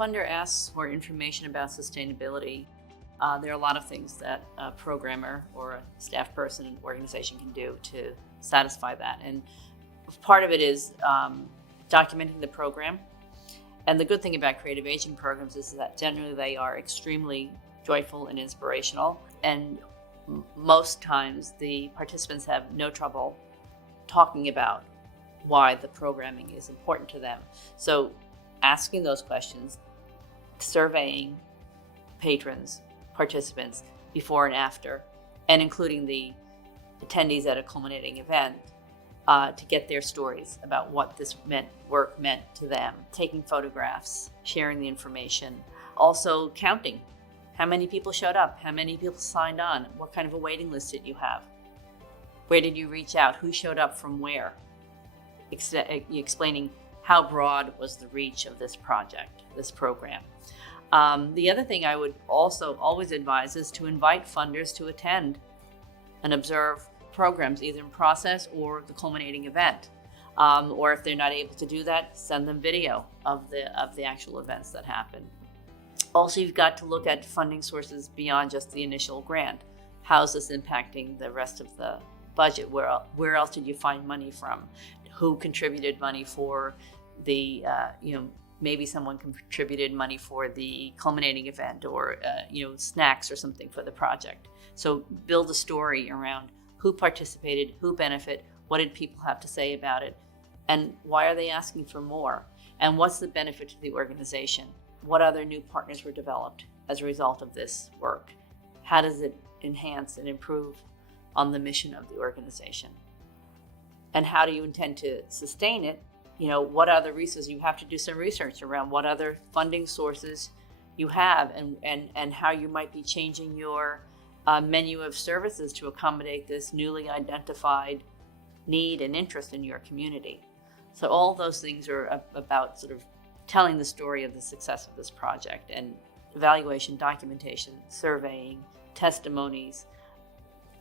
funder asks for information about sustainability, there are a lot of things that a programmer or a staff person in an organization can do to satisfy that. And part of it is documenting the program. And the good thing about creative aging programs is that generally they are extremely joyful and inspirational. And most times the participants have no trouble talking about why the programming is important to them. So asking those questions, surveying patrons, participants before and after, and including the attendees at a culminating event to get their stories about what this work meant to them, taking photographs, sharing the information, also counting how many people showed up, how many people signed on, what kind of a waiting list did you have, where did you reach out, who showed up from where, explaining how broad was the reach of this project, this program. The other thing I would also always advise is to invite funders to attend and observe programs, either in process or the culminating event. Or if they're not able to do that, send them video of the actual events that happen. Also, you've got to look at funding sources beyond just the initial grant. How's this impacting the rest of the budget? Where else did you find money from? Who contributed money for the, maybe someone contributed money for the culminating event or, snacks or something for the project. So build a story around who participated, who benefited, what did people have to say about it, and why are they asking for more? And what's the benefit to the organization? What other new partners were developed as a result of this work? How does it enhance and improve on the mission of the organization? And how do you intend to sustain it? What other resources? You have to do some research around what other funding sources you have and how you might be changing your menu of services to accommodate this newly identified need and interest in your community. So all those things are about sort of telling the story of the success of this project, and evaluation, documentation, surveying, testimonies,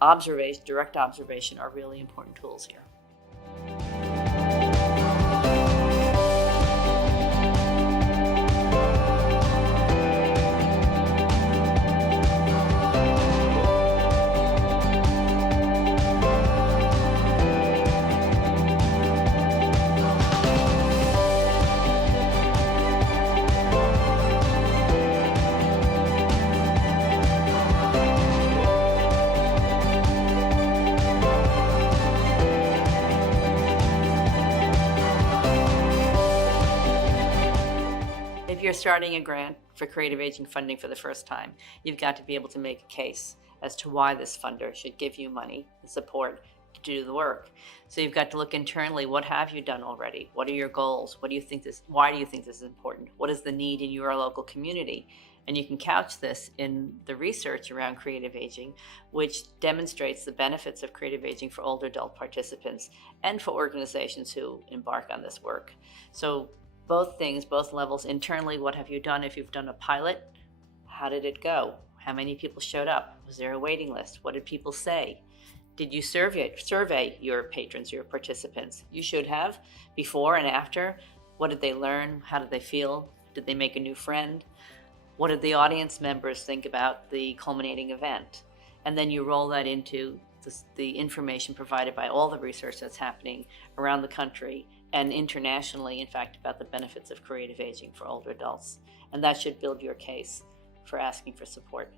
observation, direct observation are really important tools here. If you're starting a grant for creative aging funding for the first time, you've got to be able to make a case as to why this funder should give you money and support to do the work. So you've got to look internally, what have you done already? What are your goals? Why do you think this is important? What is the need in your local community? And you can couch this in the research around creative aging, which demonstrates the benefits of creative aging for older adult participants and for organizations who embark on this work. So both things, both levels, internally, what have you done? If you've done a pilot, how did it go? How many people showed up? Was there a waiting list? What did people say? Did you survey your patrons, your participants? You should have, before and after. What did they learn? How did they feel? Did they make a new friend? What did the audience members think about the culminating event? And then you roll that into the information provided by all the research that's happening around the country and internationally, in fact, about the benefits of creative aging for older adults. And that should build your case for asking for support.